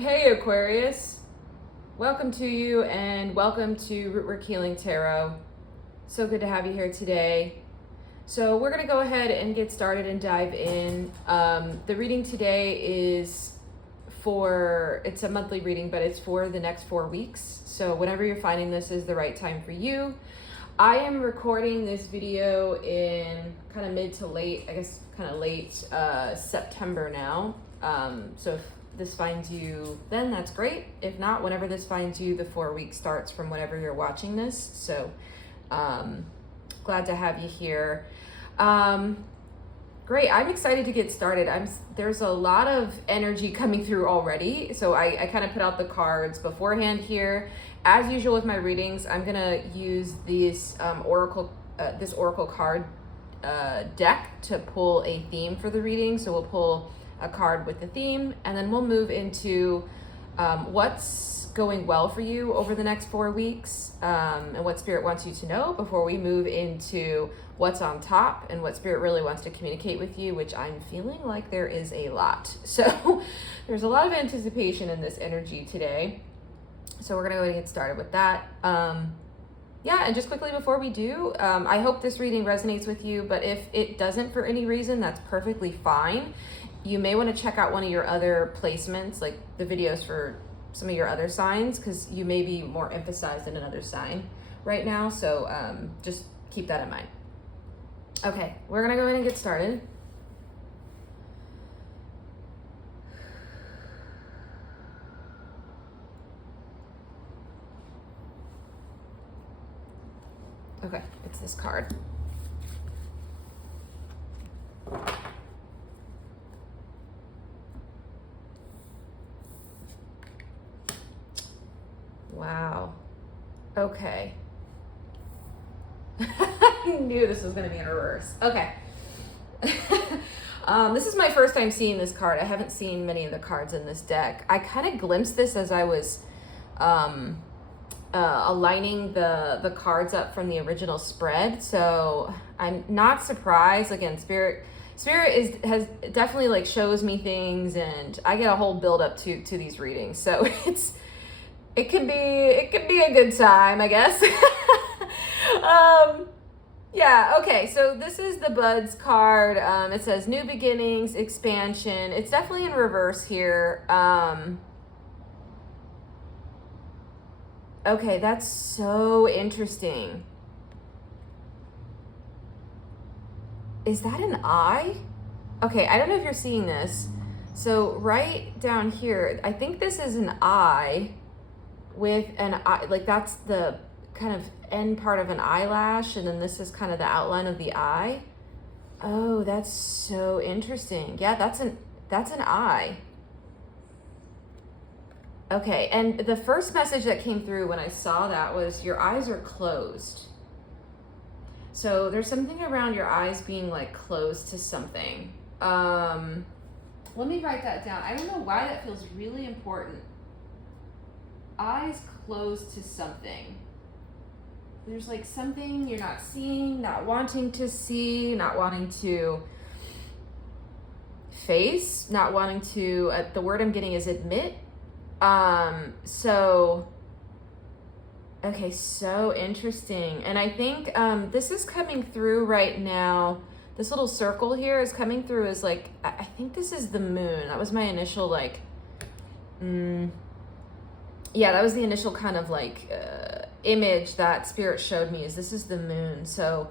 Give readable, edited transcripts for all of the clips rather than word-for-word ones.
Hey Aquarius, welcome to you and welcome to Rootwork Healing Tarot. So good to have you here today. So we're going to go ahead and get started and dive in. The reading today is it's a monthly reading, but it's for the next 4 weeks. So whenever you're finding this is the right time for you. I am recording this video in kind of mid to late, I guess kind of late September now. So if this finds you then, that's great. If not, whenever this finds you, the 4 week starts from whenever you're watching this. So glad to have you here. Great, I'm excited to get started. There's a lot of energy coming through already. So I kind of put out the cards beforehand here. As usual with my readings, I'm gonna use this oracle card deck to pull a theme for the reading. So we'll pull a card with the theme, and then we'll move into what's going well for you over the next 4 weeks, and what Spirit wants you to know before we move into what's on top and what Spirit really wants to communicate with you, which I'm feeling like there is a lot. So there's a lot of anticipation in this energy today. So we're gonna go ahead and get started with that. Yeah, and just quickly before we do, I hope this reading resonates with you, but if it doesn't for any reason, that's perfectly fine. You may want to check out one of your other placements, like the videos for some of your other signs, because you may be more emphasized in another sign right now. So just keep that in mind. Okay, we're going to go ahead and get started. Okay, it's this card. Wow. Okay. I knew this was going to be in reverse. Okay. This is my first time seeing this card. I haven't seen many of the cards in this deck. I kind of glimpsed this as I was aligning the cards up from the original spread. So I'm not surprised. Again, Spirit has definitely like shows me things, and I get a whole build up to these readings. So it can be a good time, I guess. Yeah, okay, so this is the Buds card. It says new beginnings, expansion. It's definitely in reverse here. Okay, that's so interesting. Is that an eye? Okay, I don't know if you're seeing this. So right down here, I think this is an eye with an eye, like that's the kind of end part of an eyelash, and then this is kind of the outline of the eye. Oh, that's so interesting. Yeah, that's an eye. Okay, and the first message that came through when I saw that was your eyes are closed. So there's something around your eyes being like closed to something. Let me write that down. I don't know why that feels really important. Eyes closed to something. There's like something you're not seeing, not wanting to see, not wanting to face, not wanting to, the word I'm getting is admit. So, okay, so interesting. And I think this is coming through right now. This little circle here is coming through as like, I think this is the moon. That was my initial like, yeah, that was the initial kind of like image that Spirit showed me, is this is the moon. So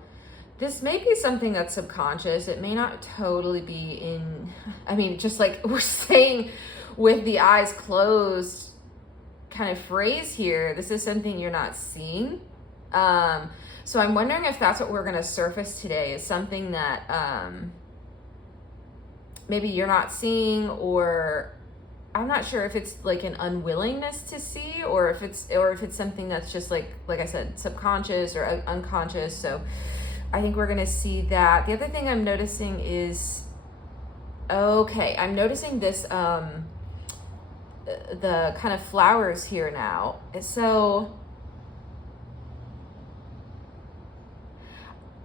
this may be something that's subconscious. It may not totally be in, I mean, just like we're saying with the eyes closed kind of phrase here, this is something you're not seeing. So I'm wondering if that's what we're going to surface today, is something that maybe you're not seeing, or I'm not sure if it's like an unwillingness to see, or if it's something that's just like I said, subconscious or unconscious. So I think we're going to see that. The other thing I'm noticing is, okay, I'm noticing this, the kind of flowers here now. So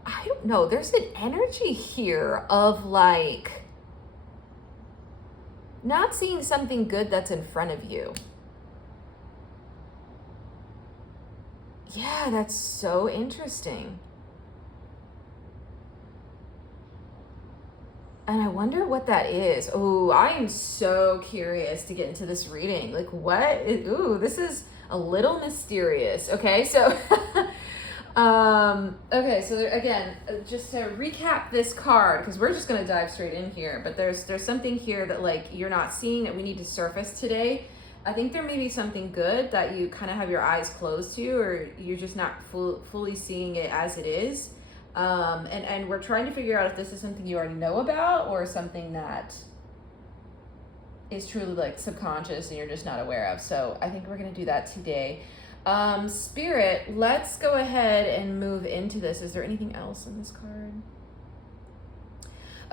I don't know, there's an energy here of like, not seeing something good that's in front of you. Yeah, that's so interesting. And I wonder what that is. Oh, I am so curious to get into this reading. Like, what? Ooh, this is a little mysterious. Okay, so okay, so again, just to recap this card, because we're just gonna dive straight in here, but there's something here that like you're not seeing that we need to surface today. I think there may be something good that you kind of have your eyes closed to, or you're just not fully seeing it as it is. And we're trying to figure out if this is something you already know about or something that is truly like subconscious and you're just not aware of. So I think we're going to do that today. Spirit, let's go ahead and move into this. Is there anything else in this card?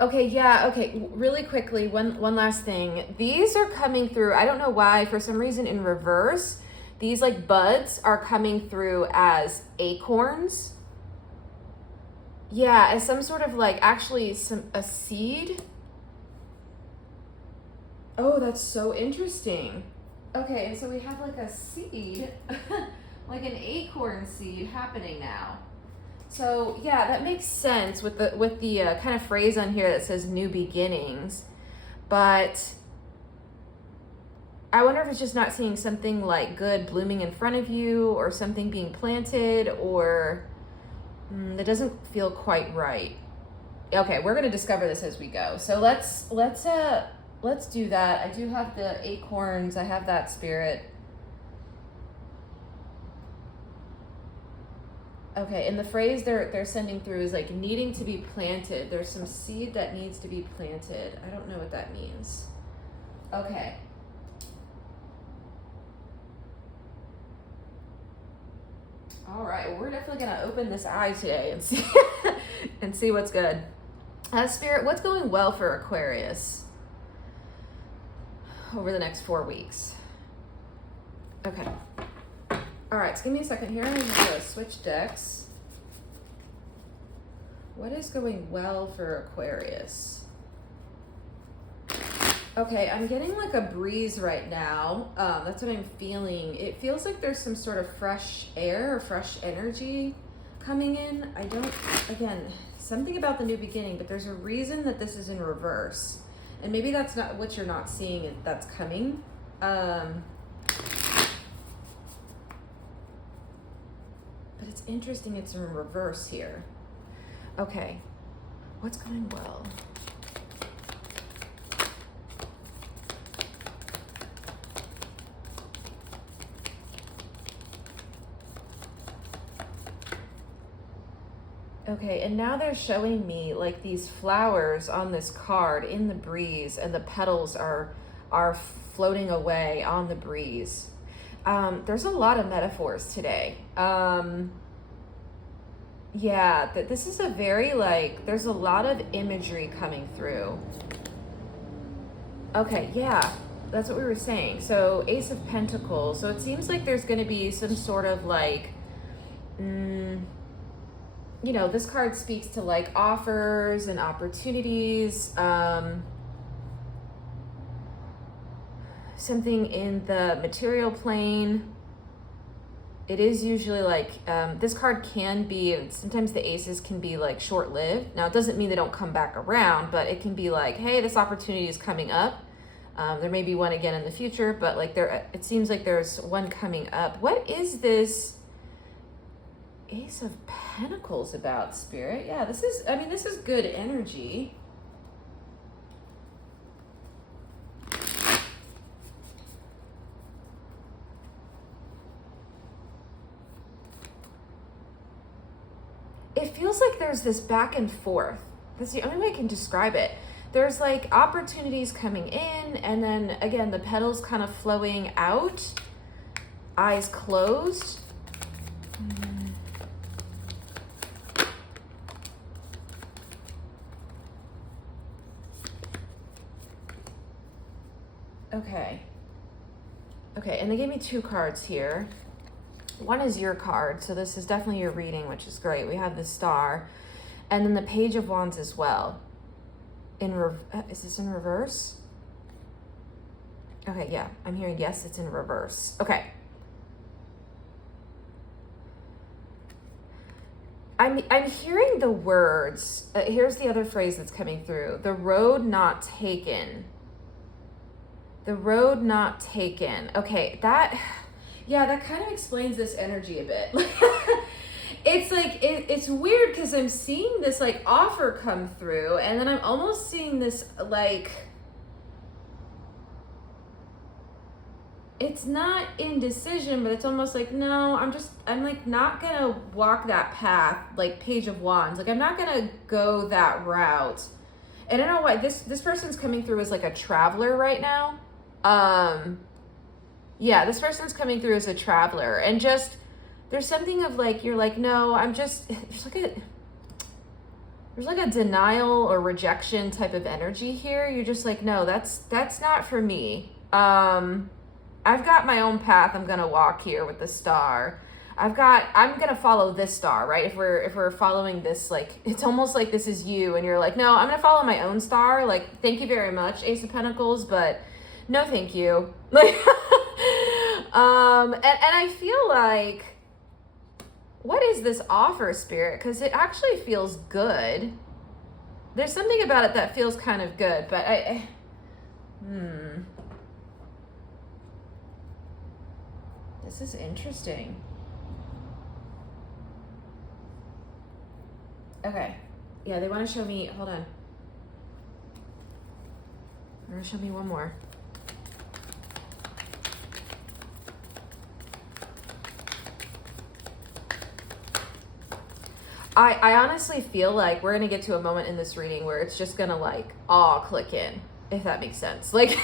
Okay, yeah, okay, really quickly, one last thing. These are coming through, I don't know why, for some reason in reverse, these like buds are coming through as acorns. Yeah, as some sort of like actually a seed. Oh, that's so interesting. Okay, and so we have like a seed, like an acorn seed happening now. So yeah, that makes sense with the kind of phrase on here that says new beginnings. But I wonder if it's just not seeing something like good blooming in front of you or something being planted, or that doesn't feel quite right. Okay, we're gonna discover this as we go. So let's do that. I do have the acorns. I have that, Spirit. Okay, and the phrase they're sending through is like needing to be planted. There's some seed that needs to be planted. I don't know what that means. Okay. All right, well, we're definitely gonna open this eye today and see and see what's good. Spirit, what's going well for Aquarius over the next 4 weeks? Okay. All right, so give me a second here. I'm gonna switch decks. What is going well for Aquarius? Okay, I'm getting like a breeze right now. That's what I'm feeling. It feels like there's some sort of fresh air or fresh energy coming in. Again, something about the new beginning, but there's a reason that this is in reverse. And maybe that's not what you're not seeing that's coming. But it's interesting it's in reverse here. Okay, what's going well? Okay, and now they're showing me like these flowers on this card in the breeze, and the petals are floating away on the breeze. There's a lot of metaphors today. Yeah, this is a very like, there's a lot of imagery coming through. Okay, yeah, that's what we were saying. So Ace of Pentacles. So it seems like there's going to be some sort of like, you know, this card speaks to like offers and opportunities, something in the material plane. It is usually like, this card can be, sometimes the aces can be like short-lived. Now it doesn't mean they don't come back around, but it can be like, hey, this opportunity is coming up. There may be one again in the future, but like it seems like there's one coming up. What is this Ace of Pentacles about, Spirit? Yeah, this is good energy. It feels like there's this back and forth. That's the only way I can describe it. There's like opportunities coming in, and then again, the petals kind of flowing out, eyes closed. Okay, and they gave me 2 cards here. One is your card, so this is definitely your reading, which is great. We have the Star, and then the Page of Wands as well. Is this in reverse? Okay, yeah, I'm hearing yes, it's in reverse. Okay. I'm hearing the words. Here's the other phrase that's coming through. The road not taken. The road not taken. Okay, that kind of explains this energy a bit. It's like, it's weird because I'm seeing this like offer come through, and then I'm almost seeing this like, it's not indecision, but it's almost like, no, I'm like not gonna walk that path, like Page of Wands. Like I'm not gonna go that route. And I don't know why this person's coming through as like a traveler right now. Yeah, this person's coming through as a traveler, and just, there's something of like, you're like, no, there's like a denial or rejection type of energy here. You're just like, no, that's not for me. I've got my own path I'm gonna walk here with the star. I'm gonna follow this star, right? If we're following this, like, it's almost like this is you, and you're like, no, I'm gonna follow my own star. Like, thank you very much, Ace of Pentacles, but no, thank you. Like, and I feel like, what is this offer, Spirit? Because it actually feels good. There's something about it that feels kind of good, but this is interesting. Okay. Yeah, they want to show me, hold on. They're going to show me one more. I honestly feel like we're going to get to a moment in this reading where it's just going to like all click in, if that makes sense. Like,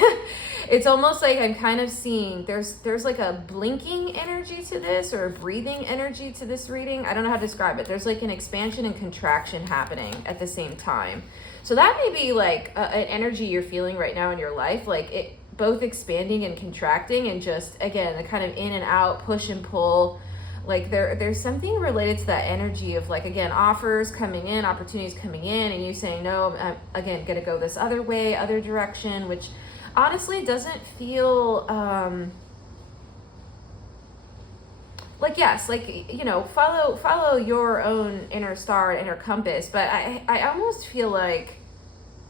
it's almost like I'm kind of seeing there's like a blinking energy to this, or a breathing energy to this reading. I don't know how to describe it. There's like an expansion and contraction happening at the same time. So that may be like an energy you're feeling right now in your life, like it both expanding and contracting, and just, again, a kind of in and out, push and pull. Like there's something related to that energy of like, again, offers coming in, opportunities coming in, and you saying, no, I'm, again, gonna go this other way, other direction, which honestly doesn't feel like, yes, like, you know, follow your own inner star, inner compass, but I almost feel like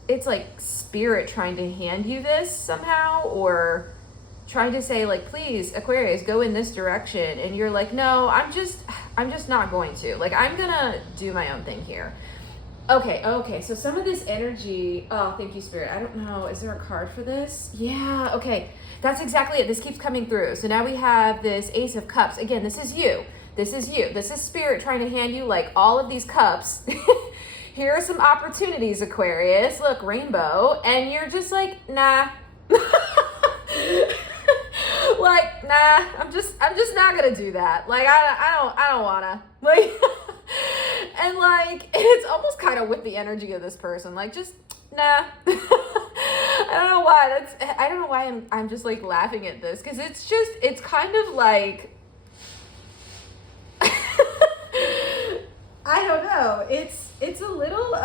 it's like Spirit trying to hand you this somehow, or trying to say like, please, Aquarius, go in this direction, and you're like, no, I'm just not going to. Like, I'm gonna do my own thing here. Okay, so some of this energy, oh, thank you, Spirit. I don't know, is there a card for this? Yeah, okay, that's exactly it. This keeps coming through. So now we have this Ace of Cups. Again, this is you. This is Spirit trying to hand you like all of these cups. Here are some opportunities, Aquarius. Look, rainbow. And you're just like, nah. Like, nah, I'm just not gonna do that. Like, I don't wanna. Like, and like, it's almost kind of with the energy of this person. Like, just nah. I don't know why I'm just like laughing at this, because it's kind of like, I don't know. It's a little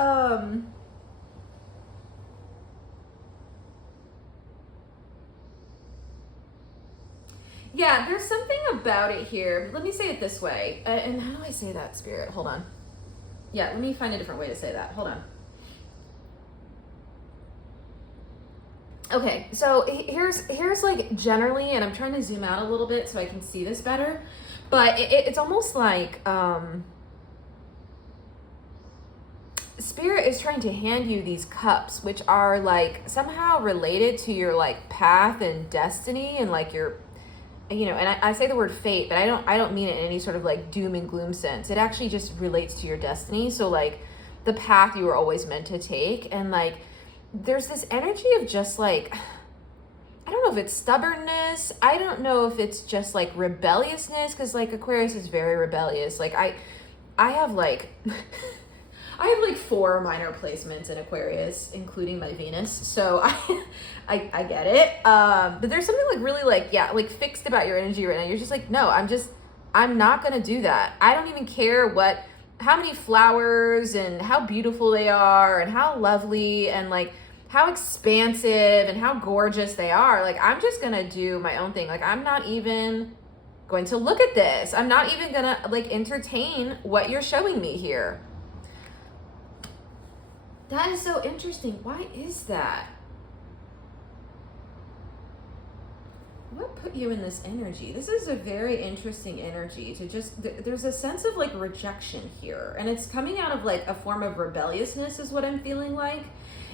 yeah, there's something about it here. Let me say it this way. And how do I say that, Spirit? Hold on. Yeah, let me find a different way to say that. Hold on. Okay, so here's like generally, and I'm trying to zoom out a little bit so I can see this better, but it's almost like Spirit is trying to hand you these cups, which are like somehow related to your like path and destiny, and like your, you know, and I say the word fate, but I don't mean it in any sort of like doom and gloom sense. It actually just relates to your destiny. So like the path you were always meant to take. And like there's this energy of just like, I don't know if it's stubbornness. I don't know if it's just like rebelliousness, because like Aquarius is very rebellious. Like I have like I have like 4 minor placements in Aquarius, including my Venus. So I get it. But there's something like really like, yeah, like fixed about your energy right now. You're just like, no, I'm not going to do that. I don't even care how many flowers and how beautiful they are and how lovely and like how expansive and how gorgeous they are. Like, I'm just gonna do my own thing. Like, I'm not even going to look at this. I'm not even gonna like entertain what you're showing me here. That is so interesting. Why is that? What put you in this energy? This is a very interesting energy to just, there's a sense of like rejection here. And it's coming out of like a form of rebelliousness is what I'm feeling like.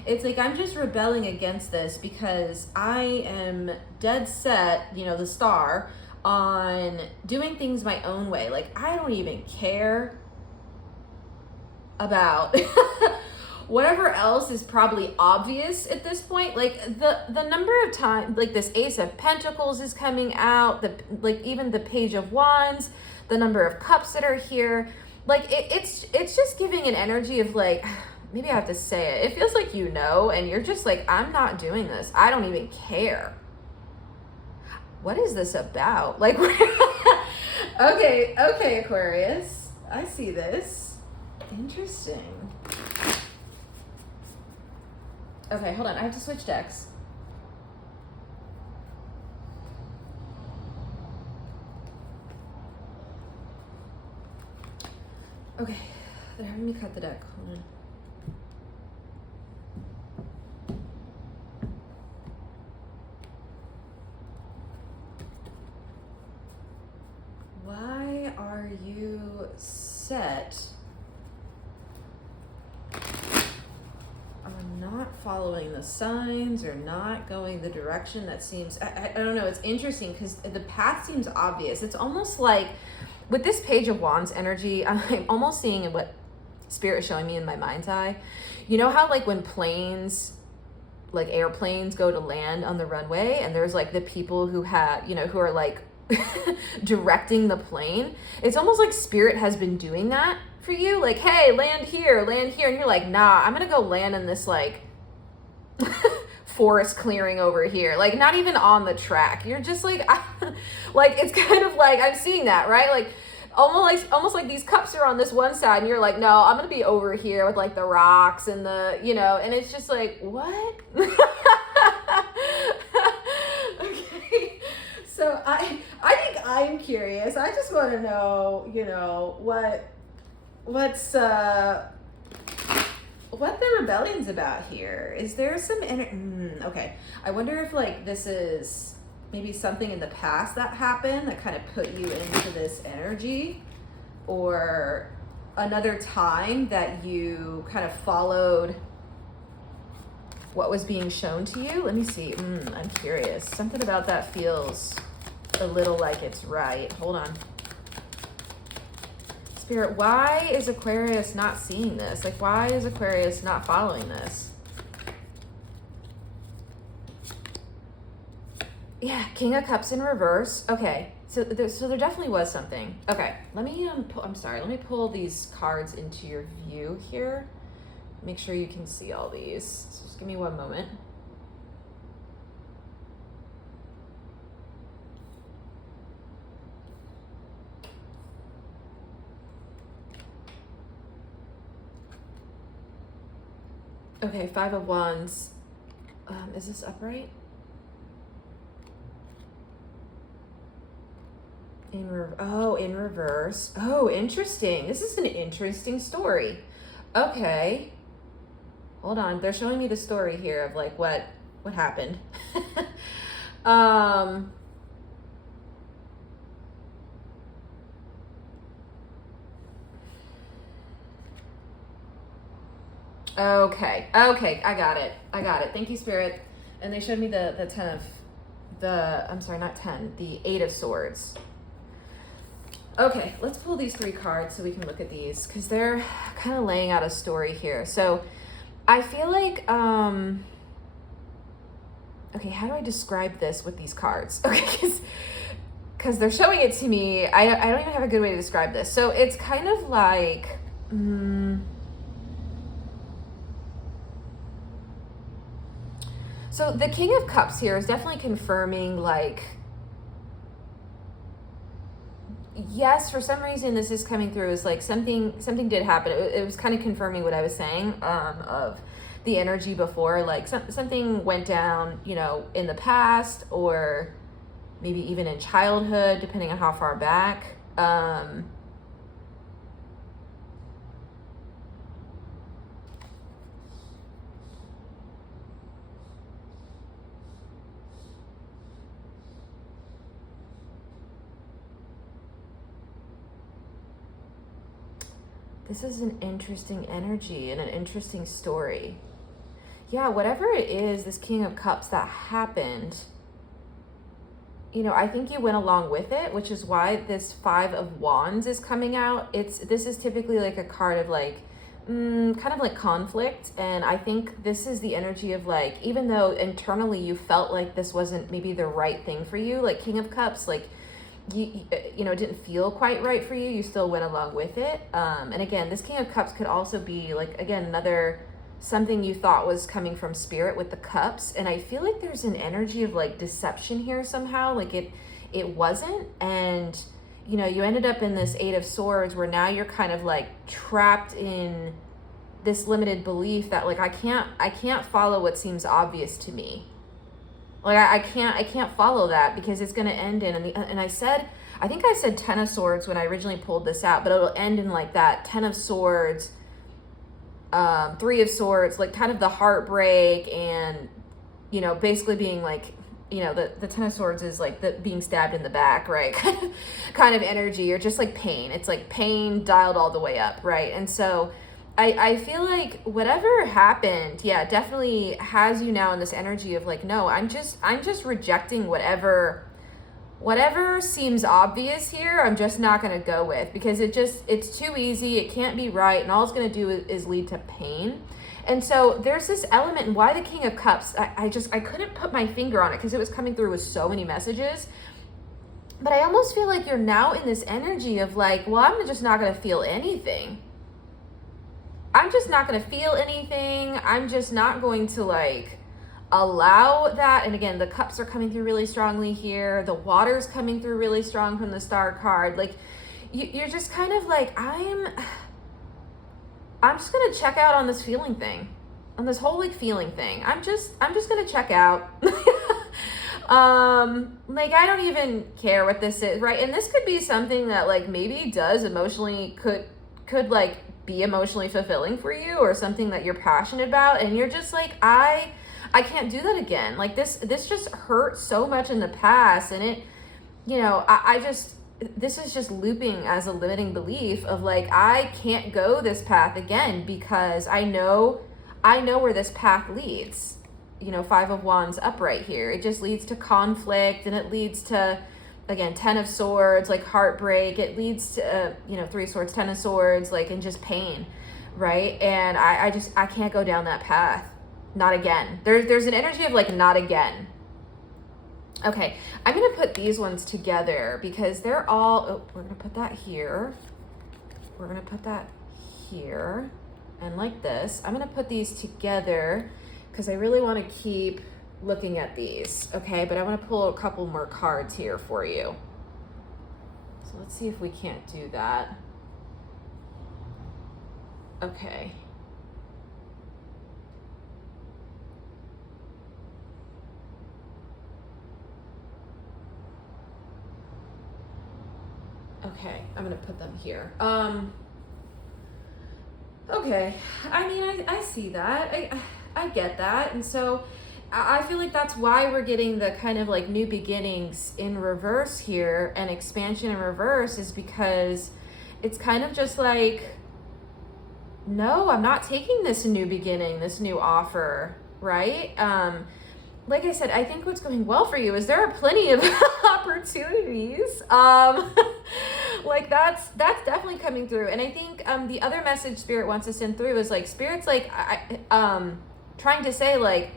It's like, I'm just rebelling against this because I am dead set, you know, the star, on doing things my own way. Like, I don't even care about whatever else is probably obvious at this point. Like, the number of times, like, this Ace of Pentacles is coming out, like even the Page of Wands, the number of cups that are here, like it's just giving an energy of like, maybe I have to say it, it feels like, you know, and you're just like, I'm not doing this, I don't even care. What is this about? Like, okay, Aquarius, I see this. Interesting. Okay, hold on, I have to switch decks. Okay, they're having me cut the deck, hold on. Why are you set on not following the signs or not going the direction that seems, I don't know, it's interesting because the path seems obvious. It's almost like with this Page of Wands energy, I'm almost seeing what Spirit is showing me in my mind's eye. You know how like when planes, like airplanes go to land on the runway and there's like the people who have, you know, who are like directing the plane. It's almost like Spirit has been doing that for you. Like, hey, land here. And you're like, nah, I'm going to go land in this like forest clearing over here. Like, not even on the track. You're just like, like, it's kind of like, I'm seeing that, right? Like, almost like these cups are on this one side and you're like, no, I'm going to be over here with like the rocks and the, you know, and it's just like, what? Okay. So I think I'm curious. I just want to know, you know, what the rebellion's about here. Is there some okay. I wonder if like this is maybe something in the past that happened that kind of put you into this energy, or another time that you kind of followed what was being shown to you. Let me see. I'm curious. Something about that feels a little like it's right. Hold on. Spirit, why is Aquarius not seeing this? Like, why is Aquarius not following this? Yeah, King of Cups in reverse. Okay, so there definitely was something. Okay, let me let me pull these cards into your view here. Make sure you can see all these. So just give me one moment. Okay, Five of Wands. Is this upright? In reverse. Oh, interesting. This is an interesting story. Okay. Hold on. They're showing me the story here of like what happened. Okay, I got it. Thank you, Spirit. And they showed me the 10 of the 8 of Swords. Okay, let's pull these 3 cards so we can look at these because they're kind of laying out a story here. So I feel like, okay, how do I describe this with these cards? Okay, because they're showing it to me. I don't even have a good way to describe this. So it's kind of like, so the King of Cups here is definitely confirming like, yes, for some reason this is coming through as like something did happen. It was kind of confirming what I was saying, of the energy before, like something went down, you know, in the past, or maybe even in childhood, depending on how far back. This is an interesting energy and an interesting story. Yeah, whatever it is, this King of Cups that happened, you know, I think you went along with it, which is why this Five of Wands is coming out. This is typically like a card of like, kind of like conflict. And I think this is the energy of like, even though internally you felt like this wasn't maybe the right thing for you, like King of Cups, like, you know, it didn't feel quite right for you, you still went along with it. And again, this King of Cups could also be like, again, another something you thought was coming from spirit with the cups. And I feel like there's an energy of like deception here somehow, like it wasn't. And you know, you ended up in this Eight of Swords where now you're kind of like trapped in this limited belief that like I can't follow what seems obvious to me. Like I can't follow that because it's going to end in, and I think I said 10 of Swords when I originally pulled this out, but it'll end in like that 10 of Swords, 3 of Swords, like kind of the heartbreak and, you know, basically being like, you know, the 10 of Swords is like the being stabbed in the back, right? kind of energy, or just like pain. It's like pain dialed all the way up, right? And so I feel like whatever happened, yeah, definitely has you now in this energy of like, no, I'm just rejecting whatever seems obvious here. I'm just not going to go with, because it's too easy. It can't be right. And all it's going to do is lead to pain. And so there's this element, and why the King of Cups, I couldn't put my finger on it because it was coming through with so many messages. But I almost feel like you're now in this energy of like, well, I'm just not going to feel anything. I'm just not going to feel anything. I'm just not going to like allow that. And again, the cups are coming through really strongly here. The water's coming through really strong from the Star card. Like you're just kind of like, I'm just going to check out on this feeling thing, on this whole like feeling thing. I'm just going to check out. Like I don't even care what this is, right? And this could be something that like maybe does emotionally could like be emotionally fulfilling for you, or something that you're passionate about, and you're just like, I can't do that again. Like this just hurt so much in the past, and it, you know, this is just looping as a limiting belief of like, I can't go this path again because I know where this path leads. You know, 5 of Wands upright here. It just leads to conflict, and it leads to, again, 10 of Swords, like heartbreak. It leads to, you know, 3 of Swords, 10 of Swords, like, and just pain, right? And I can't go down that path. Not again. There's an energy of like, not again. Okay, I'm going to put these ones together because they're all, oh, we're going to put that here. We're going to put that here. And like this, I'm going to put these together because I really want to keep looking at these, okay? But I want to pull a couple more cards here for you. So let's see if we can't do that. Okay. Okay, I'm gonna put them here. Okay, I mean, I see that. I get that. And so I feel like that's why we're getting the kind of like new beginnings in reverse here, and expansion in reverse, is because it's kind of just like, no, I'm not taking this new beginning, this new offer, right? Like I said, I think what's going well for you is there are plenty of opportunities. Like that's definitely coming through. And I think the other message Spirit wants to send through is like, Spirit's like trying to say like,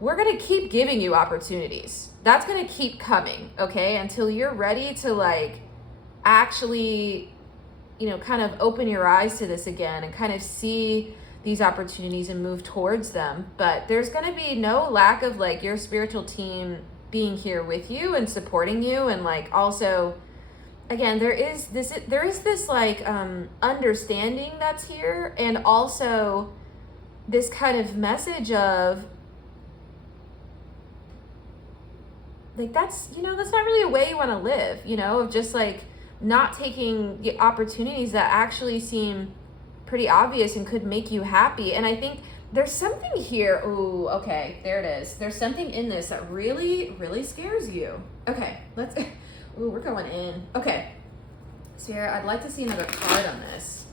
we're going to keep giving you opportunities. That's going to keep coming, okay? Until you're ready to like actually, you know, kind of open your eyes to this again and kind of see these opportunities and move towards them. But there's going to be no lack of like your spiritual team being here with you and supporting you. And like, also, again, there is this like understanding that's here. And also, this kind of message of like, that's, you know, that's not really a way you want to live, you know, of just like not taking the opportunities that actually seem pretty obvious and could make you happy. And I think there's something here. Ooh, okay, there it is. There's something in this that really, really scares you. Okay, let's, ooh, we're going in. Okay, Sara, I'd like to see another card on this.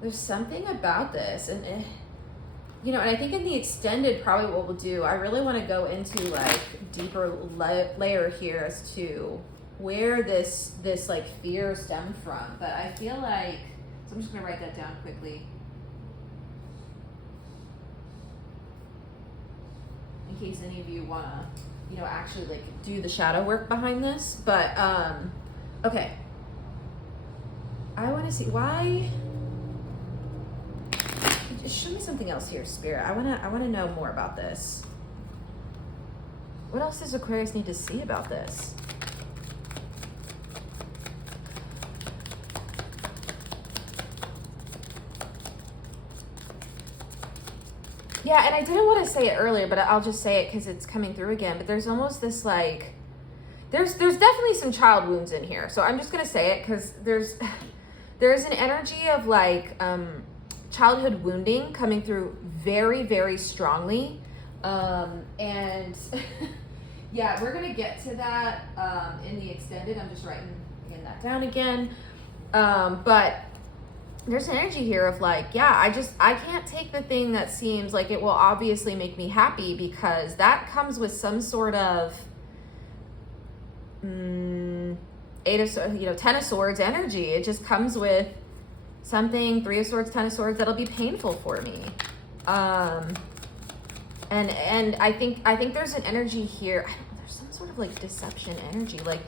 There's something about this, and you know, and I think in the extended, probably what we'll do, I really want to go into like deeper layer here as to where this like fear stemmed from. But I feel like, so I'm just gonna write that down quickly in case any of you wanna, you know, actually like do the shadow work behind this. But okay, I want to see why. Show me something else here, Spirit. I wanna know more about this. What else does Aquarius need to see about this? Yeah, and I didn't want to say it earlier, but I'll just say it because it's coming through again. But there's almost this like, there's definitely some child wounds in here. So I'm just gonna say it because there's an energy of like childhood wounding coming through very, very strongly. And yeah, we're gonna get to that in the extended. I'm just writing that down again. But there's an energy here of like, yeah, I can't take the thing that seems like it will obviously make me happy, because that comes with some sort of Ten of Swords energy. It just comes with something, Three of Swords, Ten of Swords, that'll be painful for me. And I think there's an energy here. I don't know, there's some sort of like deception energy, like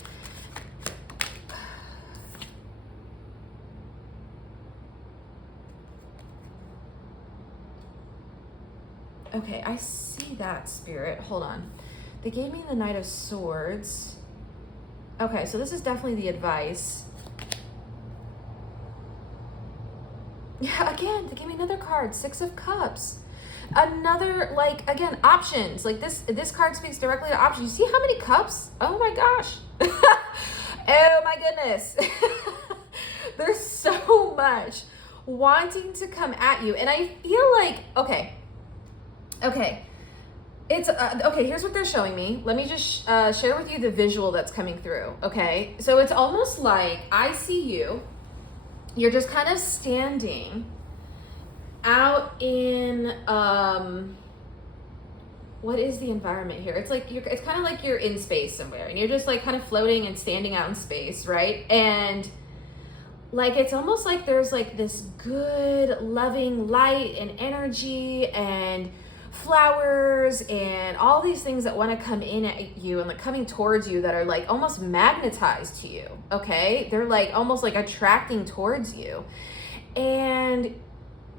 okay, I see that, Spirit. Hold on. They gave me the Knight of Swords. Okay, so this is definitely the advice. Yeah, again, they gave me another card, Six of Cups. Another, like, again, options. Like this card speaks directly to options. You see how many cups? Oh my gosh. Oh my goodness. There's so much wanting to come at you. And I feel like, okay. It's, okay, here's what they're showing me. Let me just share with you the visual that's coming through, okay? So it's almost like I see you. You're just kind of standing out in, what is the environment here? It's like, it's kind of like you're in space somewhere, and you're just like kind of floating and standing out in space, right? And like, it's almost like there's like this good, loving light and energy and flowers and all these things that want to come in at you and like coming towards you that are like almost magnetized to you, okay? They're like almost like attracting towards you. And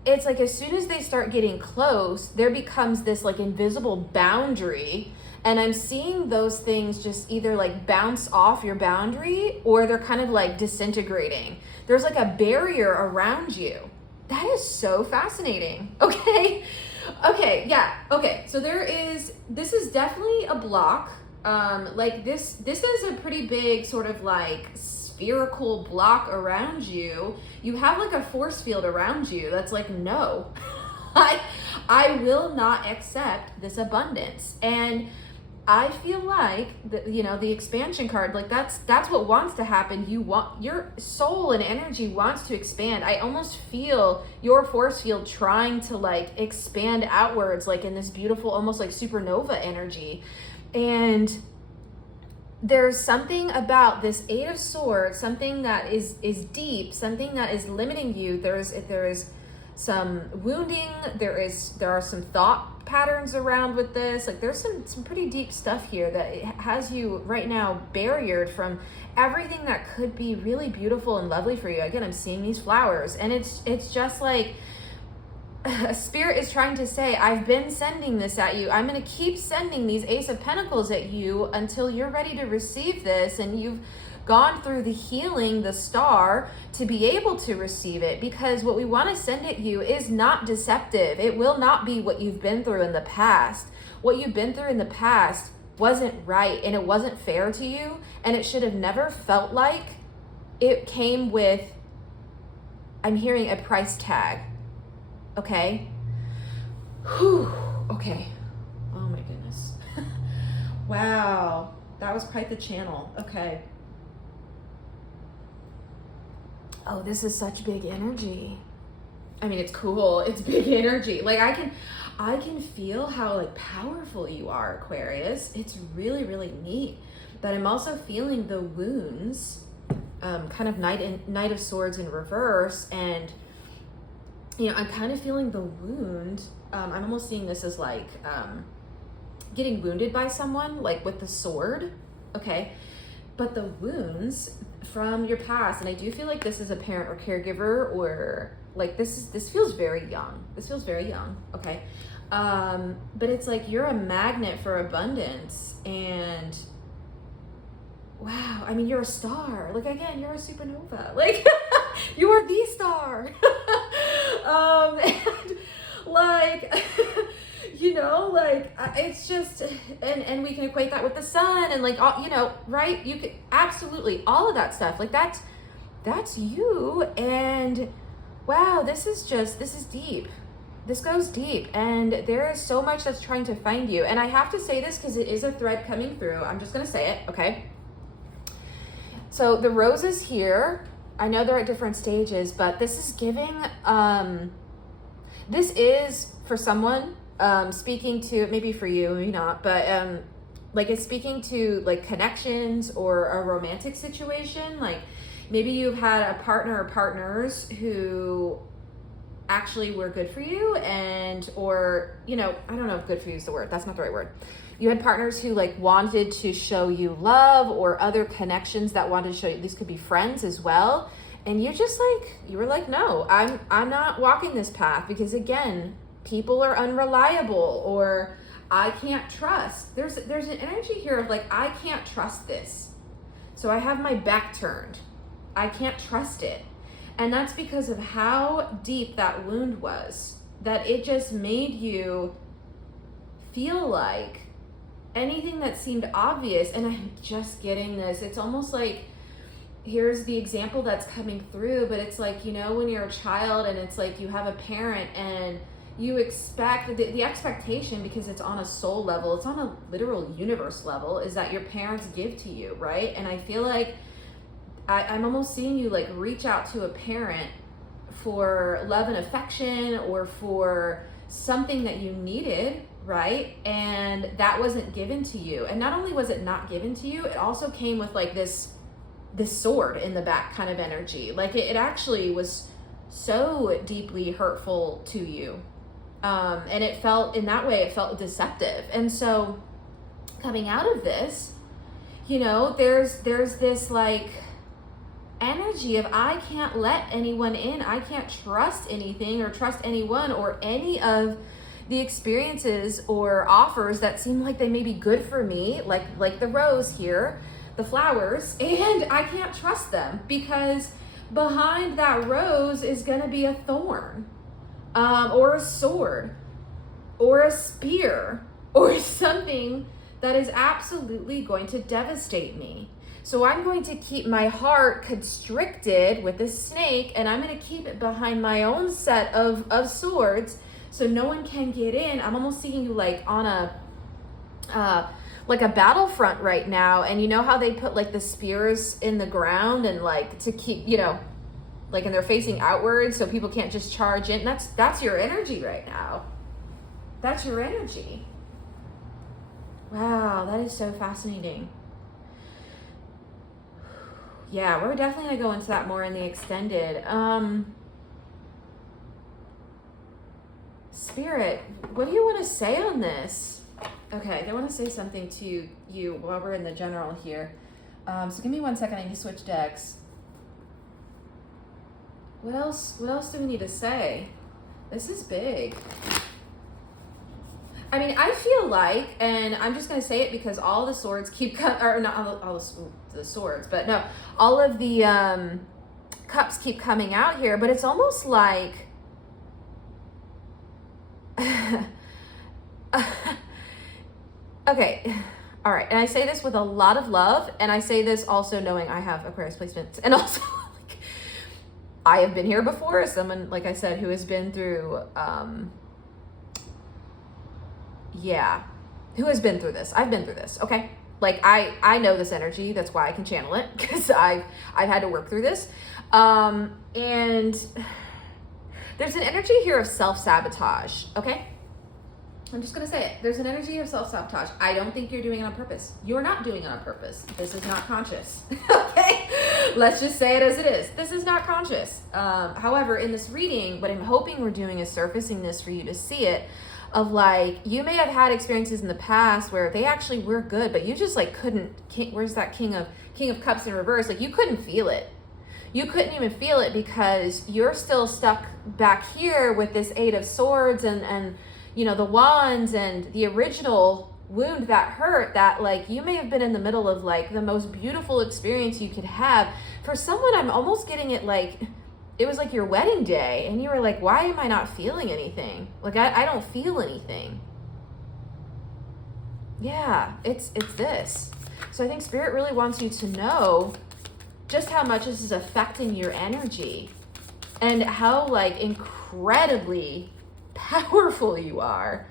it's like as soon as they start getting close, there becomes this like invisible boundary, and I'm seeing those things just either like bounce off your boundary or they're kind of like disintegrating. There's like a barrier around you. That is so fascinating. Okay, yeah, okay. So this is definitely a block. Like this is a pretty big sort of like spherical block around you. You have like a force field around you that's like, no, I will not accept this abundance. And I feel like the expansion card, like that's what wants to happen. Your soul and energy wants to expand. I almost feel your force field trying to like expand outwards, like in this beautiful, almost like supernova energy. And there's something about this Eight of Swords, something that is deep, something that is limiting you. There is some wounding, there are some thought patterns around with this. Like there's some pretty deep stuff here that it has you right now barriered from everything that could be really beautiful and lovely for you. Again, I'm seeing these flowers, and it's just like Spirit is trying to say, I've been sending this at you. I'm going to keep sending these Ace of Pentacles at you until you're ready to receive this and you've gone through the healing, the star, to be able to receive it. Because what we want to send at you is not deceptive. It will not be what you've been through in the past. What you've been through in the past wasn't right and it wasn't fair to you, and it should have never felt like it came with, I'm hearing, a price tag. Okay? Whew. Okay. Oh my goodness. Wow. That was quite the channel. Okay. Oh, this is such big energy. I mean, it's cool. It's big energy. Like I can feel how like powerful you are, Aquarius. It's really, really neat. But I'm also feeling the wounds, kind of Knight of Swords in reverse, and you know, I'm kind of feeling the wound. I'm almost seeing this as like getting wounded by someone, like with the sword, okay? But the wounds from your past, and I do feel like this is a parent or caregiver, or like this feels very young. This feels very young, okay? But it's like you're a magnet for abundance, and wow, I mean, you're a star. Like, again, you're a supernova. Like, you are the star. And like, you know, like, it's just, and we can equate that with the sun and like, all, you know, right? You could absolutely, all of that stuff. Like that's you. And wow, this is deep. This goes deep, and there is so much that's trying to find you. And I have to say this because it is a thread coming through. I'm just going to say it. Okay. So the roses here, I know they're at different stages, but this is giving, this is for someone, speaking to, maybe for you, maybe not, but like it's speaking to like connections or a romantic situation. Like maybe you've had a partner or partners who actually were good for you, and, or, you know, I don't know if good for you is the word. That's not the right word. You had partners who like wanted to show you love, or other connections that wanted to show you, these could be friends as well. And you just like, you were like, no, I'm not walking this path because again, people are unreliable, or I can't trust. There's an energy here of like, I can't trust this. So I have my back turned. I can't trust it. And that's because of how deep that wound was, that it just made you feel like anything that seemed obvious. And I'm just getting this. It's almost like, here's the example that's coming through, but it's like, you know, when you're a child and it's like you have a parent and you expect the expectation, because it's on a soul level, it's on a literal universe level, is that your parents give to you, right? And I feel like I'm almost seeing you like reach out to a parent for love and affection, or for something that you needed, right? And that wasn't given to you. And not only was it not given to you, it also came with like this sword in the back kind of energy. Like it actually was so deeply hurtful to you. And it felt, in that way, it felt deceptive. And so coming out of this, you know, there's this like energy of, I can't let anyone in. I can't trust anything or trust anyone or any of the experiences or offers that seem like they may be good for me, like the rose here, the flowers, and I can't trust them because behind that rose is going to be a thorn, or a sword, or a spear, or something that is absolutely going to devastate me. So I'm going to keep my heart constricted with this snake, and I'm going to keep it behind my own set of swords so no one can get in. I'm almost seeing you like on a like a battlefront right now, and you know how they put like the spears in the ground and like to keep, you know, like, and they're facing outwards so people can't just charge in. That's your energy right now. That's your energy. Wow, that is so fascinating. Yeah, we're definitely gonna go into that more in the extended. Spirit, what do you want to say on this? Okay, I want to say something to you while we're in the general here. So give me 1 second, I need to switch decks. What else do we need to say? This is big. I mean, I feel like, and I'm just going to say it because all the swords keep or not all the swords, but no, all of the cups keep coming out here, but it's almost like okay, all right, and I say this with a lot of love, and I say this also knowing I have Aquarius placements, and also like, I have been here before as someone, like I said, who has been through who has been through this. I've been through this, okay? Like I know this energy, that's why I can channel it, because I've had to work through this. And there's an energy here of self-sabotage, okay? I'm just gonna say it. There's an energy of self-sabotage. I don't think you're doing it on purpose. You're not doing it on purpose. This is not conscious, okay? Let's just say it as it is. This is not conscious. However, in this reading, what I'm hoping we're doing is surfacing this for you to see it, of like, you may have had experiences in the past where they actually were good, but you just like couldn't, where's that King of Cups in reverse? Like you couldn't feel it. You couldn't even feel it because you're still stuck back here with this Eight of Swords and you know, the wands and the original wound that hurt, that like you may have been in the middle of like the most beautiful experience you could have. For someone, I'm almost getting it like, it was like your wedding day and you were like, why am I not feeling anything? Like, I don't feel anything. Yeah, it's this. So I think Spirit really wants you to know just how much this is affecting your energy and how like incredibly powerful you are,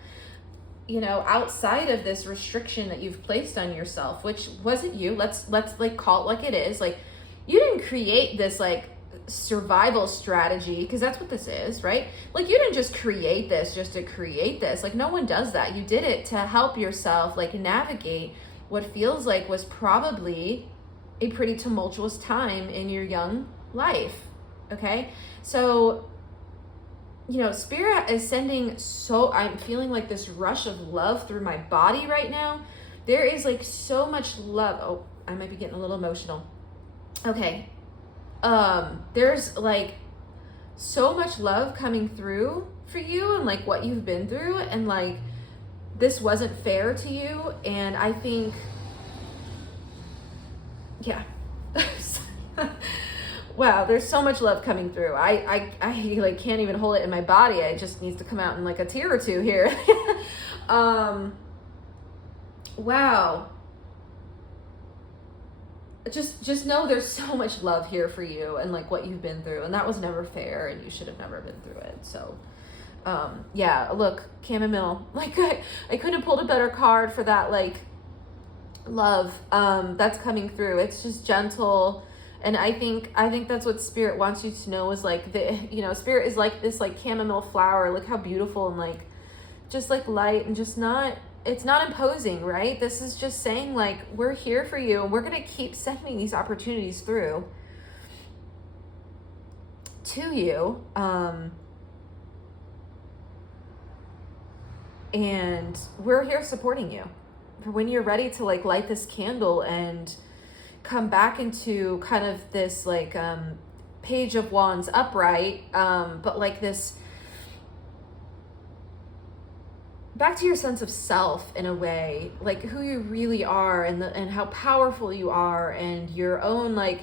you know, outside of this restriction that you've placed on yourself, which wasn't you. Let's like call it like it is. Like, you didn't create this like survival strategy, because that's what this is, right? Like, you didn't just create this just to create this. Like, no one does that. You did it to help yourself like navigate what feels like was probably a pretty tumultuous time in your young life. Okay, so you know, Spirit is sending, so I'm feeling like this rush of love through my body right now. There is like so much love. Oh, I might be getting a little emotional. Okay. There's like so much love coming through for you and like what you've been through, and like this wasn't fair to you. And I think, yeah. Wow, there's so much love coming through. I like can't even hold it in my body. It just needs to come out in like a tear or two here. Wow. Just know there's so much love here for you and like what you've been through, and that was never fair and you should have never been through it. So yeah, look, chamomile, like I couldn't have pulled a better card for that, like love that's coming through. It's just gentle. And I think that's what Spirit wants you to know, is like Spirit is like this like chamomile flower. Look how beautiful, and like just like light, and just not, it's not imposing, right? This is just saying like, we're here for you and we're going to keep sending these opportunities through to you. And we're here supporting you for when you're ready to like light this candle and come back into kind of this like Page of Wands upright, but like this back to your sense of self in a way, like who you really are and how powerful you are, and your own like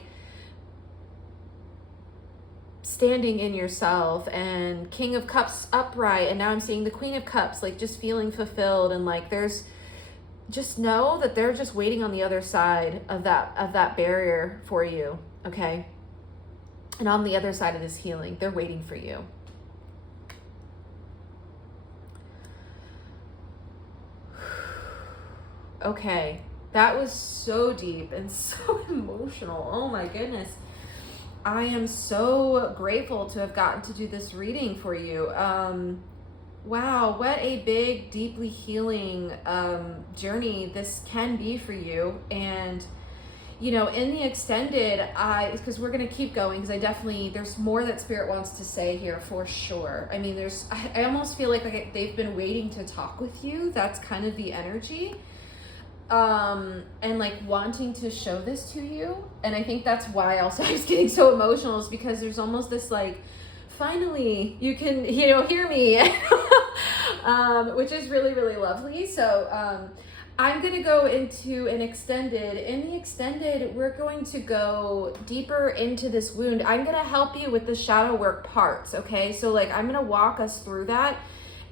standing in yourself, and King of Cups upright, and now I'm seeing the Queen of Cups, like just feeling fulfilled, and like there's, just know that they're just waiting on the other side of that barrier for you, okay? And on the other side of this healing, they're waiting for you. Okay, that was so deep and so emotional. Oh my goodness. I am so grateful to have gotten to do this reading for you. Wow, what a big, deeply healing journey this can be for you. And, you know, in the extended, because we're going to keep going, because there's more that Spirit wants to say here for sure. I mean, I almost feel like they've been waiting to talk with you. That's kind of the energy. And like wanting to show this to you. And I think that's why also I was getting so emotional, is because there's almost this like finally you can, hear me, which is really, really lovely. So I'm going to go into an extended. In the extended, we're going to go deeper into this wound. I'm going to help you with the shadow work parts, okay? So like I'm going to walk us through that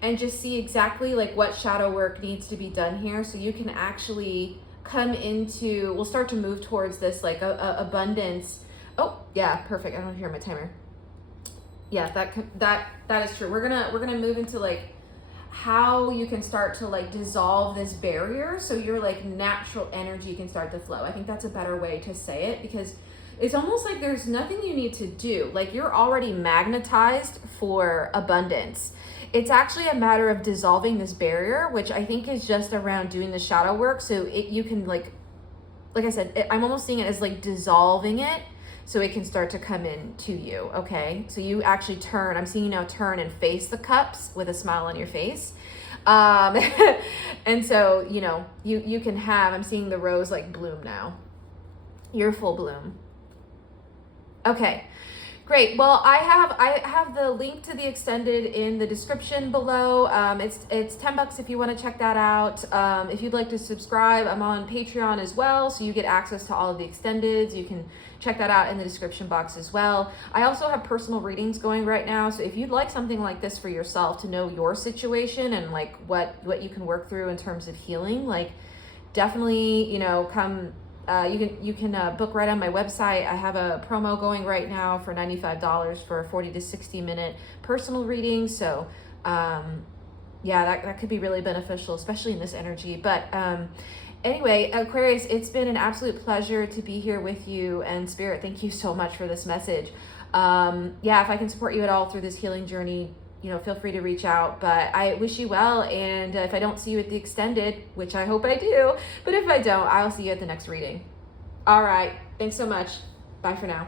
and just see exactly like what shadow work needs to be done here, so you can actually come into, we'll start to move towards this like abundance. Oh yeah, perfect. I don't hear my timer. Yeah, that is true. We're gonna move into like how you can start to like dissolve this barrier, so your like natural energy can start to flow. I think that's a better way to say it, because it's almost like there's nothing you need to do. Like you're already magnetized for abundance. It's actually a matter of dissolving this barrier, which I think is just around doing the shadow work. So you can like I said, I'm almost seeing it as like dissolving it, so it can start to come in to you, okay? So you actually turn, I'm seeing you now turn and face the cups with a smile on your face. And so, you can have, I'm seeing the rose like bloom now. You're full bloom. Okay, great. Well, I have the link to the extended in the description below. It's $10 if you want to check that out. If you'd like to subscribe, I'm on Patreon as well, so you get access to all of the extendeds. You can check that out in the description box as well. I also have personal readings going right now, so if you'd like something like this for yourself to know your situation and like what you can work through in terms of healing, like definitely come. You can book right on my website. I have a promo going right now for $95 for a 40 to 60 minute personal reading. So that could be really beneficial, especially in this energy. But anyway, Aquarius, it's been an absolute pleasure to be here with you, and Spirit, thank you so much for this message. If I can support you at all through this healing journey, feel free to reach out. But I wish you well, and if I don't see you at the extended, which I hope I do, but if I don't, I'll see you at the next reading. All right, thanks so much. Bye for now.